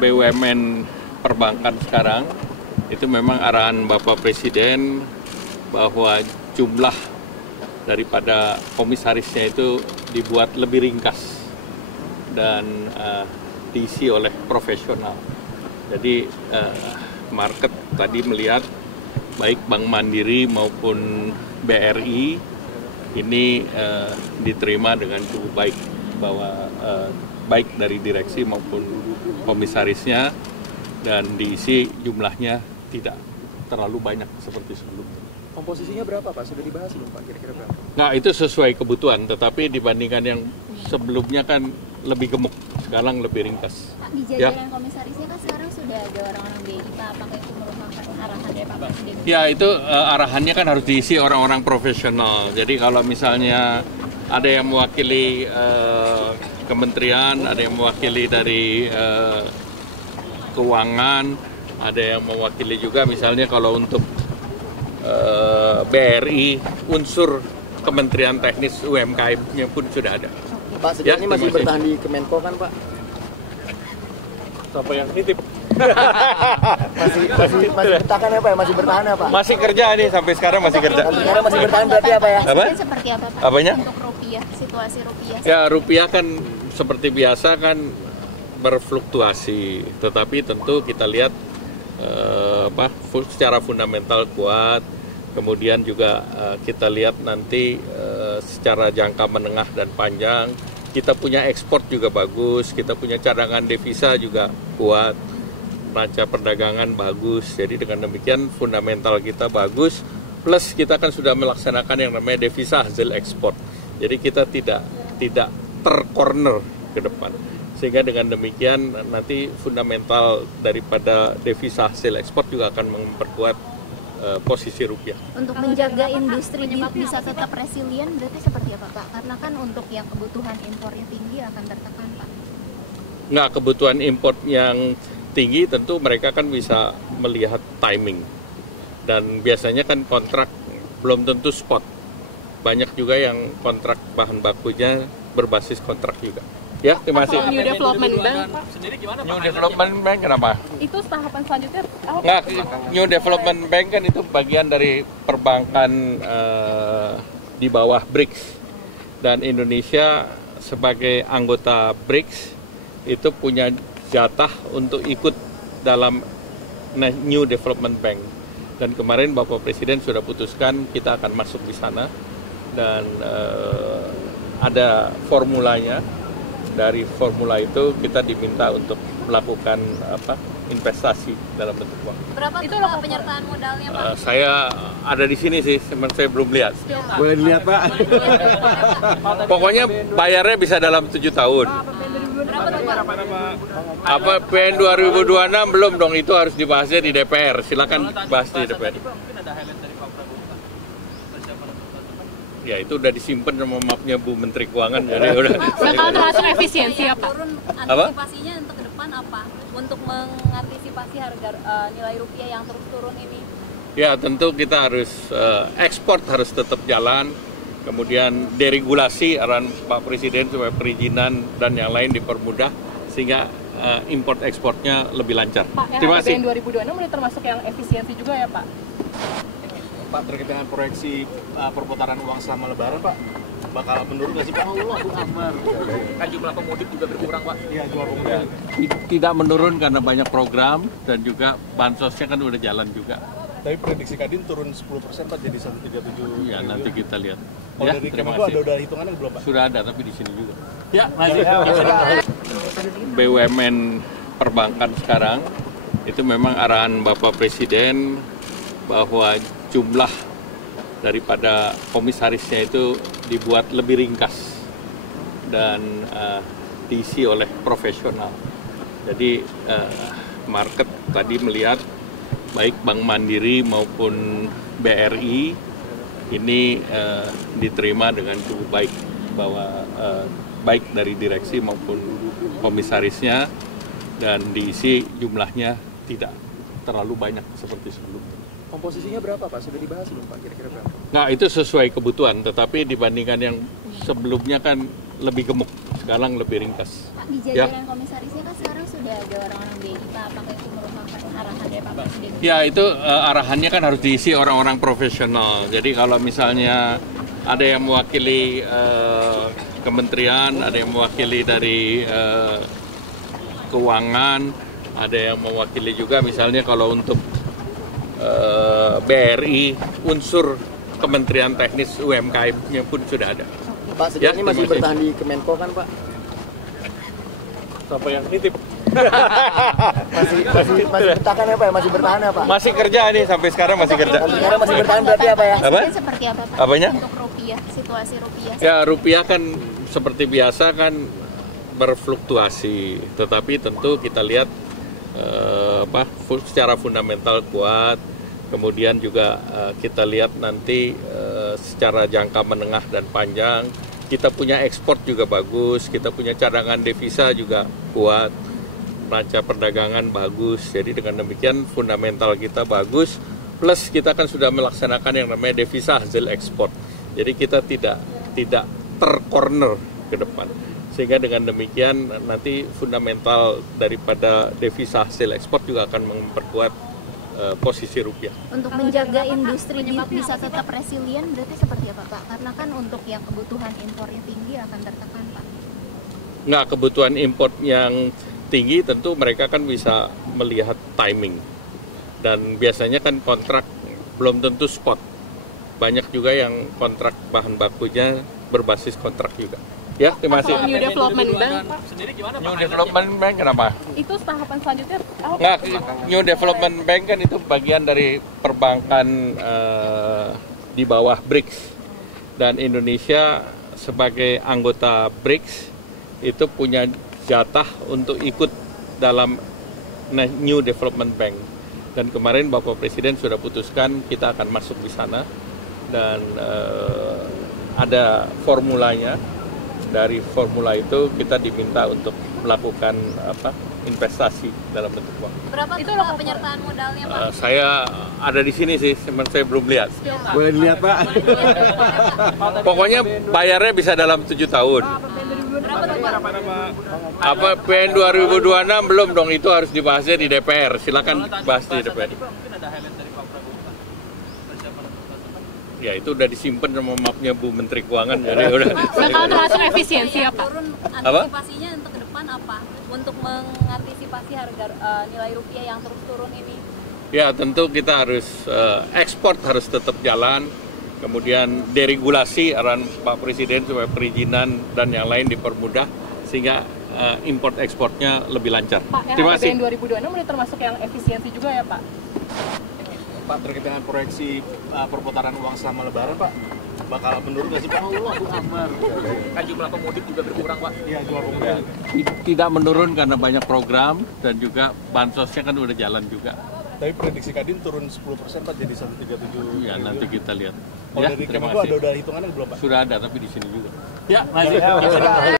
BUMN perbankan sekarang itu memang arahan Bapak Presiden bahwa jumlah daripada komisarisnya itu dibuat lebih ringkas dan diisi oleh profesional. Jadi market tadi melihat baik Bank Mandiri maupun BRI ini diterima dengan cukup baik, bahwa baik dari direksi maupun komisarisnya, dan diisi jumlahnya tidak terlalu banyak seperti sebelumnya. Komposisinya berapa Pak? Sudah dibahas belum Pak? Kira-kira berapa? Nah, itu sesuai kebutuhan, tetapi dibandingkan yang sebelumnya kan lebih gemuk, sekarang lebih ringkas. Pak, di jajaran komisarisnya kan sekarang sudah ada orang-orang BI, Pak. Apakah itu merupakan arahan dari Pak Presiden? Ya, itu arahannya kan harus diisi orang-orang profesional. Jadi kalau misalnya ada yang mewakili kementerian, ada yang mewakili dari keuangan, ada yang mewakili juga misalnya kalau untuk BRI, unsur Kementerian Teknis UMKM-nya pun sudah ada. Pak, sejauh ini masih bertahan di Kemenko kan Pak? Siapa yang titip? masih bertahan ya Pak? Masih bertahan ya Pak? Masih kerja nih, sampai sekarang masih kerja. Sekarang masih bertahan berarti apa ya? Apa? Seperti apa Pak? Apanya? Untuk rupiah, situasi rupiah. Ya, rupiah kan seperti biasa kan berfluktuasi, tetapi tentu kita lihat secara fundamental kuat. Kemudian juga kita lihat nanti secara jangka menengah dan panjang, kita punya ekspor juga bagus, kita punya cadangan devisa juga kuat, neraca perdagangan bagus. Jadi dengan demikian fundamental kita bagus, plus kita kan sudah melaksanakan yang namanya devisa hasil ekspor. Jadi kita tidak tercorner ke depan. Sehingga dengan demikian nanti fundamental daripada devisa hasil ekspor juga akan memperkuat posisi rupiah. Untuk menjaga industri bisa tetap resilient berarti seperti apa Pak? Karena kan untuk yang kebutuhan impornya tinggi akan tertekan Pak. Nggak, kebutuhan import yang tinggi tentu mereka kan bisa melihat timing. Dan biasanya kan kontrak belum tentu spot. Banyak juga yang kontrak bahan bakunya berbasis kontrak juga. Ya, terima kasih. New Development Bank, Pak. Sendiri gimana, New Pak? Development Bank kenapa? Itu tahapan selanjutnya apa? Nggak, New Development Bank kan itu bagian dari perbankan di bawah BRICS. Dan Indonesia sebagai anggota BRICS itu punya jatah untuk ikut dalam New Development Bank. Dan kemarin Bapak Presiden sudah putuskan kita akan masuk di sana. Dan ada formulanya. Dari formula itu kita diminta untuk melakukan investasi dalam bentuk uang. Berapa itu Pak penyertaan modalnya Pak? Saya ada di sini sih, cuman saya belum lihat. Boleh dilihat Pak? Pokoknya bayarnya bisa dalam 7 tahun. Berapa tuh Pak? Apa PN 2026 belum dong, itu harus dibahasnya di DPR. Silakan bahas di DPR. Mungkin ada highlight dari Pak Prabowo persiapan untuk Ya itu udah disimpan sama mapnya Bu Menteri Keuangan, jadi udah. Bakal termasuk efisiensi ya Pak? Antisipasinya untuk ke depan apa? Untuk mengantisipasi harga nilai rupiah yang terus turun ini? Ya tentu kita harus ekspor harus tetap jalan, kemudian deregulasi arahan Pak Presiden supaya perizinan dan yang lain dipermudah sehingga import ekspornya lebih lancar. Pak, Terima kasih. RAPBN 2026 udah termasuk yang efisiensi juga ya Pak? Pak, terkait dengan proyeksi perputaran uang selama Lebaran Pak, bakal menurun nggak sih Pak? kan jumlah pemudik juga berkurang, Pak. Iya, jual pemudik. Tidak menurun karena banyak program dan juga bansosnya kan udah jalan juga. Tapi prediksi Kadin turun 10% Pak, jadi 137. Ya nanti kita lihat. Oh, Ya, dari terima Kemenko kasih. ada hitungannya belum Pak? Sudah ada tapi di sini juga. Ya, masih. BUMN perbankan sekarang itu memang arahan Bapak Presiden bahwa jumlah daripada komisarisnya itu dibuat lebih ringkas dan diisi oleh profesional. Jadi market tadi melihat baik Bank Mandiri maupun BRI ini diterima dengan cukup baik, bahwa baik dari direksi maupun komisarisnya, dan diisi jumlahnya tidak terlalu banyak seperti sebelumnya. Komposisinya berapa Pak? Sudah dibahas belum Pak? Kira-kira berapa? Nah itu sesuai kebutuhan, tetapi dibandingkan yang sebelumnya kan lebih gemuk. galang, lebih ringkas. Pak, di jajaran komisarisnya kan sekarang sudah ada orang-orang BI, Pak. Apakah itu merupakan arahan dari Pak Presiden? Ya itu arahannya kan harus diisi orang-orang profesional. Jadi kalau misalnya ada yang mewakili kementerian, ada yang mewakili dari keuangan, ada yang mewakili juga misalnya kalau untuk BRI, unsur Kementerian Teknis UMKM-nya pun sudah ada. Pak, sejauh ini masih terima kasih. bertahan di Kemenko kan, Pak? Siapa yang nitip? Masih bertahan ya, Pak? Masih bertahan ya, Pak? Masih kerja nih, sampai sekarang masih kerja. Sekarang masih bertahan berarti apa ya? Apa? Presiden seperti apa, Pak? Apanya? Untuk rupiah, situasi rupiah. Ya rupiah kan seperti biasa kan berfluktuasi, tetapi tentu kita lihat secara fundamental kuat. Kemudian juga kita lihat nanti secara jangka menengah dan panjang, kita punya ekspor juga bagus, kita punya cadangan devisa juga kuat, neraca perdagangan bagus. Jadi dengan demikian fundamental kita bagus, plus kita kan sudah melaksanakan yang namanya devisa hasil ekspor. Jadi kita tidak tercorner ke depan. Sehingga dengan demikian nanti fundamental daripada devisa hasil ekspor juga akan memperkuat posisi rupiah. Untuk menjaga industri bisa tetap resilient berarti seperti apa, Pak? Karena kan untuk yang kebutuhan impornya tinggi akan tertekan, Pak. Nggak, kebutuhan impor yang tinggi tentu mereka kan bisa melihat timing. Dan biasanya kan kontrak belum tentu spot. Banyak juga yang kontrak bahan bakunya berbasis kontrak juga. Ya, terima kasih. New Development Bank, Pak. Sendiri gimana New Pak? Development Bank kenapa? Itu tahapan selanjutnya apa? Nggak, New Development Bank kan itu bagian dari perbankan di bawah BRICS. Dan Indonesia sebagai anggota BRICS itu punya jatah untuk ikut dalam New Development Bank. Dan kemarin Bapak Presiden sudah putuskan kita akan masuk di sana dan ada formulanya. Dari formula itu kita diminta untuk melakukan investasi dalam bentuk uang. Berapa itu Pak penyertaan modalnya, Pak? Saya ada di sini sih, saya belum lihat. Boleh dilihat, Pak? Pokoknya bayarnya bisa dalam 7 tahun. Berapa tuh, Pak? Apa PN 2026 belum dong, itu harus dibahasnya di DPR. Silakan bahas di DPR. Mungkin ada highlight dari Pak Prabowo Pak. Persiapan untuk tahun depan. Ya itu udah disimpan sama mapnya Bu Menteri Keuangan, jadi udah. Bakal termasuk efisiensi ya, Pak? Turun Apa? antisipasinya untuk ke depan apa? Untuk mengantisipasi harga nilai rupiah yang terus turun ini. Ya tentu kita harus ekspor harus tetap jalan, kemudian deregulasi arahan Pak Presiden supaya perizinan dan yang lain dipermudah sehingga import ekspornya lebih lancar. Pak, Terima kasih. RAPBN 2026 ini termasuk yang efisiensi juga ya, Pak? Pak, terkait dengan proyeksi perputaran uang selama Lebaran, Pak, bakal menurun nggak sih, Pak? Kan jumlah pemudik juga berkurang Pak. Iya, jual pemudik. Tidak menurun karena banyak program dan juga bansosnya kan udah jalan juga. Tapi prediksi Kadin turun 10%, Pak, jadi 137. Ya nanti kita lihat. Kalau Ya dari terima Kemenko kasih. ada hitungannya belum, Pak? Sudah ada tapi di sini juga. Ya, masih.